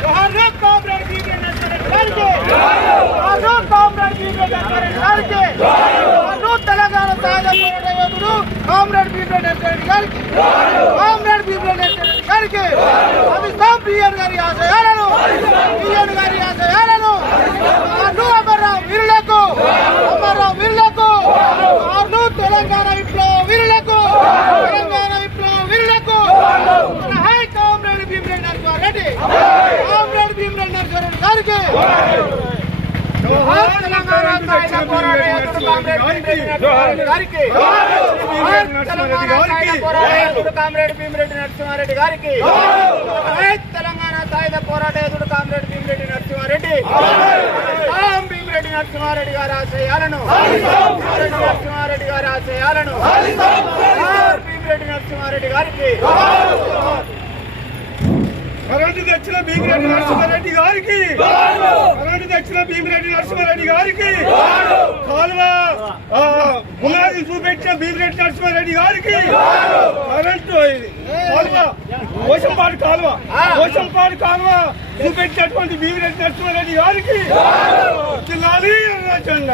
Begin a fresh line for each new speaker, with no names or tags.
జోహార్ comrade BB Narasimhan గారికి జోహార్ comrade BB Narasimhan గారికి జోహార్ తెలంగాణ సాయుధ పోరాట యోధుడు కామ్రేడ్ బీబీ నరసింహన్ గారికి కామ్రేడ్ బీబీ నరసింహన్ గారికి అమితాబ్ బిఎన్ గారి ఆశయాలను బిఎన్ గారి ఆశయాలను జోహార్ అమర్రావు వీరులకు అమర్రావు వీరులకు జోహార్ తెలంగాణ విప్లవ వీరులకు తెలంగాణ విప్లవ వీరులకు మన కామ్రేడ్ భీమరెడ్డి నరసింహారెడ్డి రెడ్డి కామ్రేడ్ భీమరెడ్డి నరసింహారెడ్డి గారికి తెలంగాణ సాయుధ పోరాట యోధుడు కామ్రేడ్ భీమరెడ్డి నరసింహారెడ్డి గారికి జోహార్ తెలంగాణ సాయుధ పోరాట యోధుడు కామ్రేడ్ భీమరెడ్డి నరసింహారెడ్డి భీమరెడ్డి నరసింహారెడ్డి గారి ఆశయాలను నరసింహారెడ్డి గారి ఆశయాలను జోహార్ భీమరెడ్డి నరసింహారెడ్డి గారికి
కరెంటు తెచ్చిన భీమిరెడ్డి నరసింహారెడ్డి గారికి కరెంటు తెచ్చిన భీమిరెడ్డి నరసింహారెడ్డి గారికి కాలువ ఆ, పునాది చూపెట్టిన భీమిరెడ్డి నరసింహారెడ్డి గారికి కరెంటు కాలువ కోశంపాడు కాలువ కోశంపాడు కాలువ చూపెట్టినటువంటి భీమిరెడ్డి నరసింహారెడ్డి గారికి జిల్లాలి
రైతాంగ